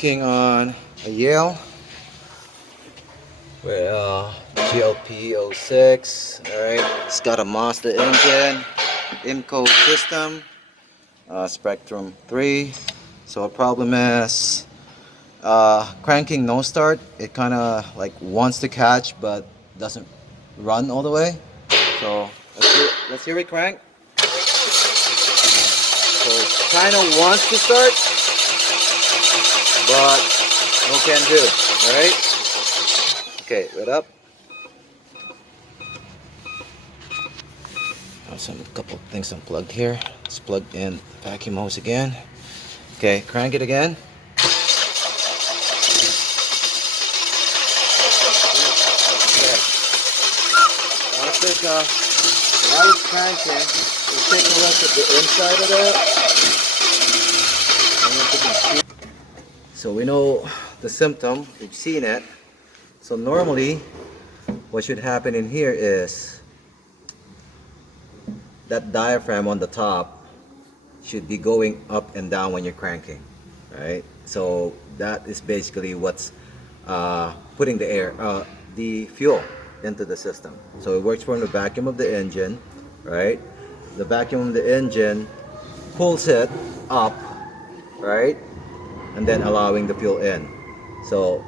working on a Yale with GLP 06. Alright, it's got a Mazda engine, IMCO system, Spectrum 3. So the problem is cranking no start. It kind of like wants to catch but doesn't run all the way. So let's hear it crank. So it kind of wants to start, but no can do. Alright? Okay, wait up. Some couple things unplugged here. Let's plug in the vacuum hose again. Okay, crank it again. Okay. Once it while it's cranking, we'll take a look at the inside of it. So we know the symptom, we've seen it. So normally what should happen in here is that diaphragm on the top should be going up and down when you're cranking, right? So that is basically what's putting the fuel into the system. So it works from the vacuum of the engine, right? The vacuum of the engine pulls it up, right? And then allowing the fuel in. So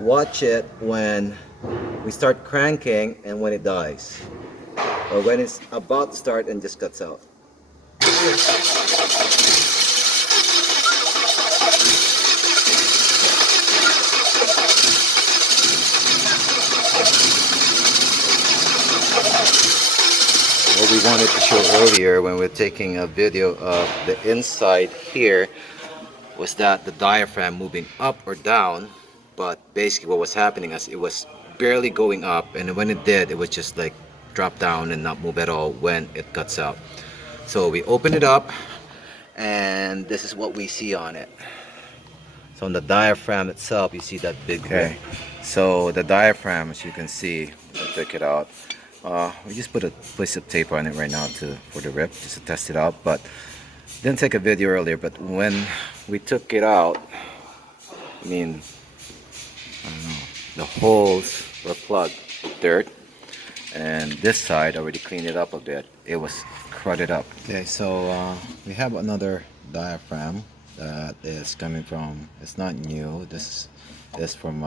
watch it when we start cranking and when it dies, or when it's about to start and just cuts out. What we wanted to show earlier when we were taking a video of the inside here was that the diaphragm moving up or down, but basically what was happening is it was barely going up, and when it did, it was just like drop down and not move at all when it cuts out. So we open it up and this is what we see on it. So on the diaphragm itself, you see that big ring. So the diaphragm, as you can see, I took it out. We just put a piece of tape on it right now for the rip, just to test it out. But didn't take a video earlier, but when we took it out, I mean, I don't know, the holes were plugged with dirt, and this side already cleaned it up a bit. It was crudted up. Okay, so we have another diaphragm that is coming from, it's not new, this is from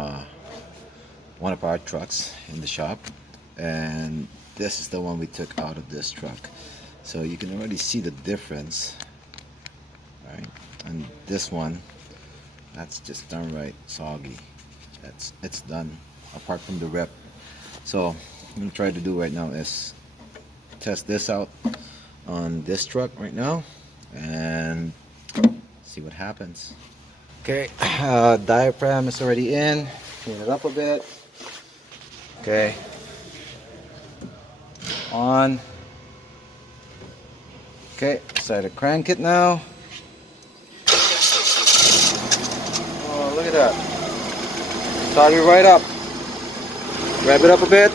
one of our trucks in the shop, and this is the one we took out of this truck. So you can already see the difference, right? And this one, that's just downright soggy. It's done apart from the rip. So what I'm gonna try to do right now is test this out on this truck right now and see what happens. Okay, diaphragm is already in. Clean it up a bit. Okay, on. Okay, decide to crank it now. Oh, look at that. Soggy right up. Rev it up a bit.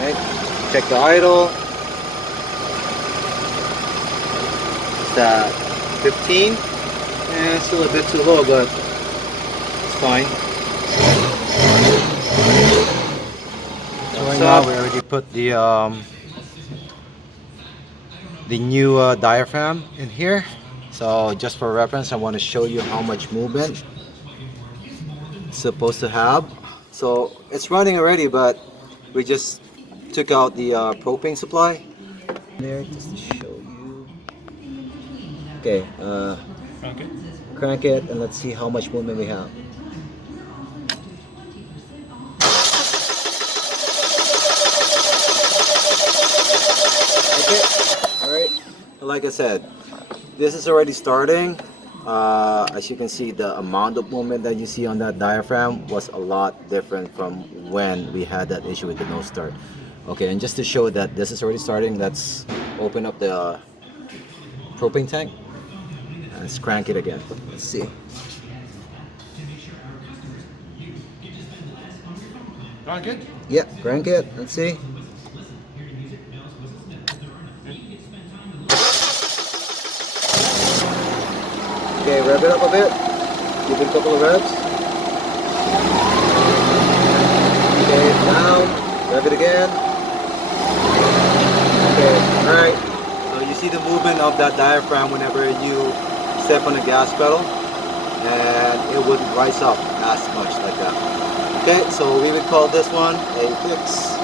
Right. Check the idle. It's at 15. Yeah, it's still a bit too low, but it's fine. So right now we already put the new diaphragm in here. So just for reference, I want to show you how much movement it's supposed to have. So it's running already, but we just took out the propane supply there just to show you. Okay, crank it and let's see how much movement we have. Okay, all right. Like I said, this is already starting. As you can see, the amount of movement that you see on that diaphragm was a lot different from when we had that issue with the no start. Okay, and just to show that this is already starting, let's open up the propane tank and let's crank it again. Let's see. Crank it? Yeah, crank it. Let's see. Okay, rev it up a bit. Give it a couple of revs. Okay, down. Rev it again. Okay, alright. So you see the movement of that diaphragm whenever you step on the gas pedal, and it wouldn't rise up as much like that. Okay, so we would call this one a fix.